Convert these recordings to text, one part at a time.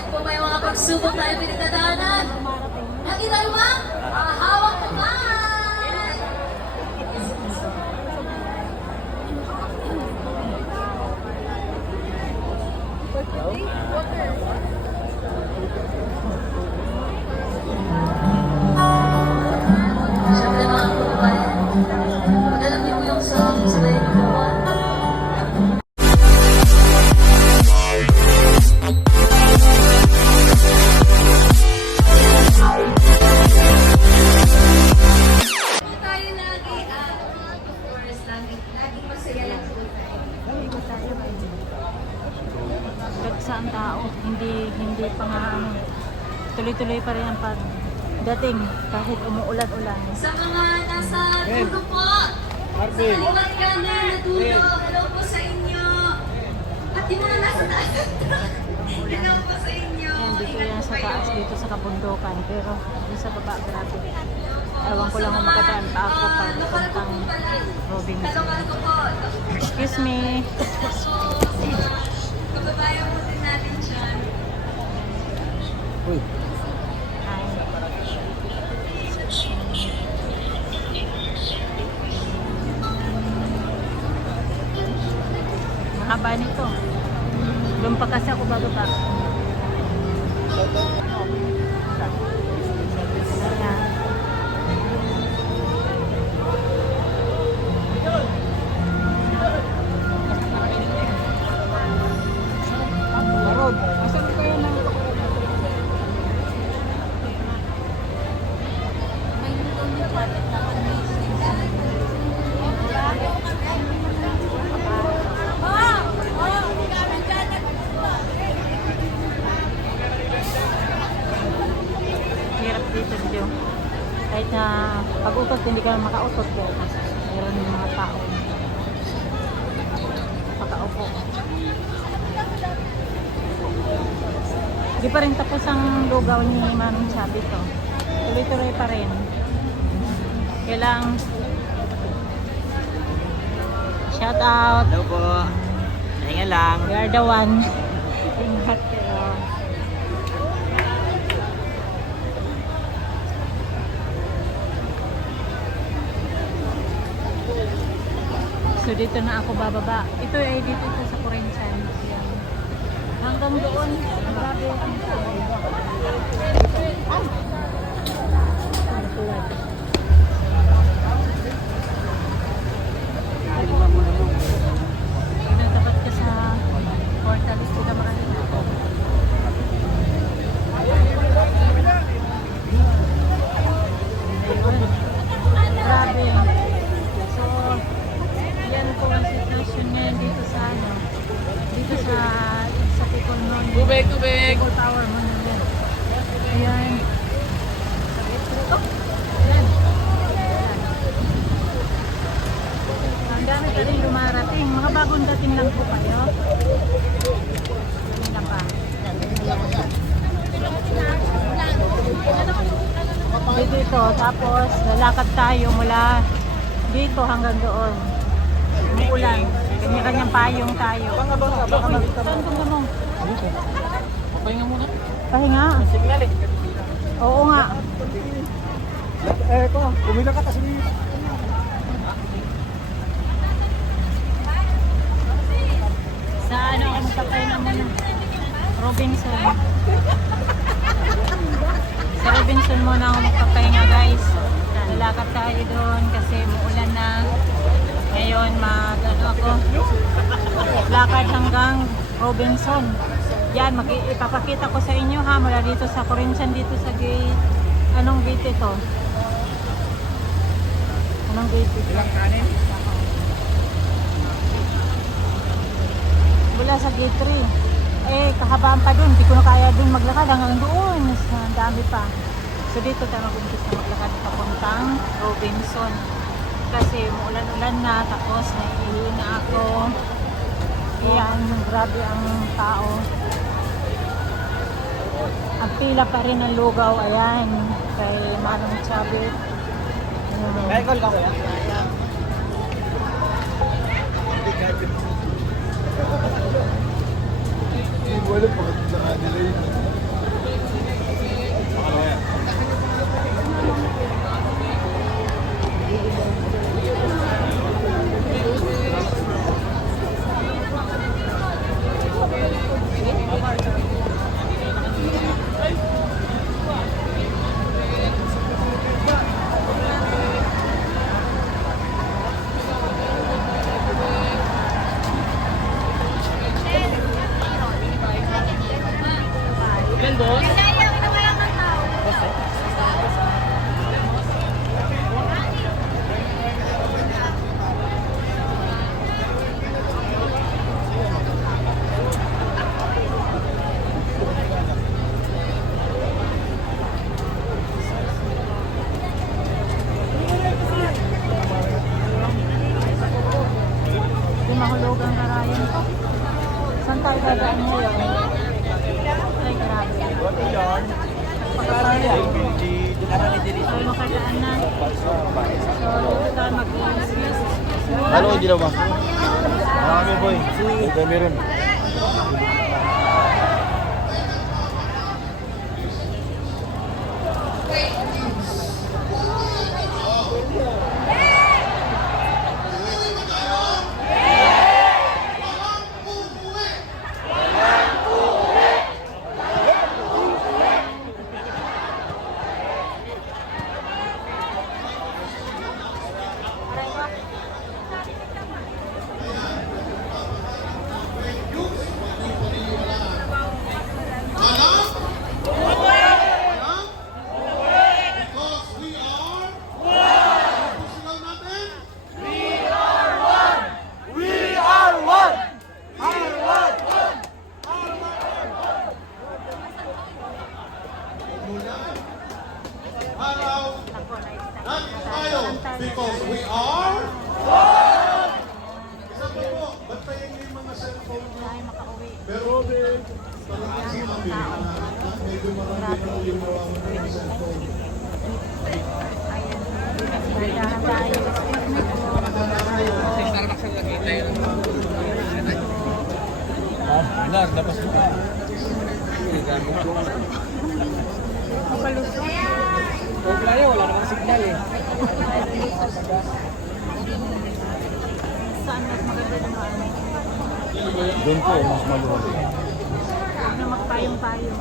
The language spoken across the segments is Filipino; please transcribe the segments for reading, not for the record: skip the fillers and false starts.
Yan po may mga pagsubok tayo pinagdadaanan. Nakita mo ba? Hawak kamay! Siyempre mga kababayan, pag alam niyo po yung song sa bayan ko, tayo lagi, of course, lagi masaya lang po tayo. Dagsa ang tao, hindi pa nga ano, tuloy-tuloy pa rin ang pagdating kahit umuulan-ulan. Sa mga nasa dulo po, sa kaliwat kanan na dulo, hello po sa inyo. At yung mga nasa taas, hello po sa inyo. Yan, dito yan sa taas, dito sa kabundukan, pero dito sa baba, grabe. Ewan ko lang kung makadaan pa ako para puntang Robinson. Talungan ko po. Excuse me. So, kababayan po din natin dyan. Hi. Mahaba nito. Doon pa kasi ako bababa. Ayan. Hirap dito dito. Kahit na pag-utot, hindi ka na makautot ko. Meron yung mga tao. Pakaupo. Di pa rin tapos ang lugaw ni Manong Chabi to. Tuloy-tuloy pa rin. Kailang shout out. Hello po. Hinga lang. We are the one. Ingat kayo. So dito na ako bababa. Ito ay dito ito sa Corintian. Hanggang doon. Grabe ang tao. Ang tuwad. Dito dapat ka sa Fortaleza dito makakita ko. Grabe. So, yan po ang situation ngayon dito sa ano, dito sa Picolnon. Kubek, kubek. People Power Monument. Ayan. Ayan. Ang dami ka rin lumarating. Mga bagong dating lang po kayo. Kanina pa. Dito ito. Tapos lalakad tayo mula dito hanggang doon. Umuulan. Kanya-kanyang payong tayo. Saan kung gamong? Pahinga muna. Pahinga. Signal eh. Oo nga. Ko, kumila ka kasi. Sa ano ako magpapahinga muna? Robinson. Sa Robinson muna ako magpapahinga guys. Lalakad tayo doon kasi muulan na. Ngayon mag-ano ako. Lakad hanggang Robinson. Yan, ipapakita ko sa inyo ha. Mula dito sa Corintian, dito sa gate. Anong gate ito? Anong gate ito? Ilang kanin? Mula sa gate 3. Eh, kahabaan pa dun. Hindi ko na kaya dun maglakad hanggang doon. Ang dami pa. So dito tayo mag-umpis na maglakad papuntang Robinson. Kasi umuulan-ulan na. Tapos naiihi na ako. Ayan, grabe ang tao. Ang pila pa rin ng lugaw. Ayan, kay Manong Chabi. Kaya call ka ko yan? Hindi ko alam bakit naka-delay. Ilan, boss? Di mahulog ang karayan ko. Saan tayo dadaan ngayon? Ay, grabe. Tayo makadaan na. So, dito tayo mag-iisis. Halo, hindi daw ba? Marami boy. Ito meron. Because we are isa pa po, ba't pa yung mga cellphone nyo? Tayo makauwi. Pero parang si Mami, medyo marami na yung nawawalan ng cellphone. Ayan. Dahan tayo. Starbucks ang nakita yun. Wala, dapat suka. Mapalusok. Huwag tayo, wala namang signal eh. Saan mas maganda naman? Doon po, mas maluwag. Huwag na magpayong-payong.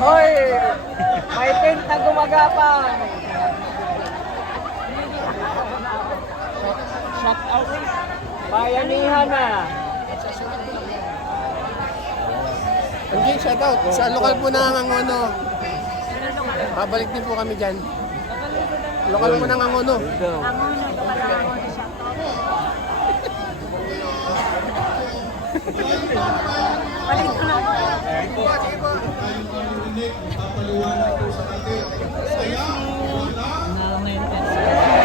Hoy! May tent na gumagapang! Shout out! Bayanihan na! Hindi, shout out. Sa lokal po ng Angono. Babalik din po kami dyan. Lokal po ng Angono. Amo na, kapalago na siya. Balik ko na. Papaliwanag po sa atin. Kaya, wala Nalang na yun.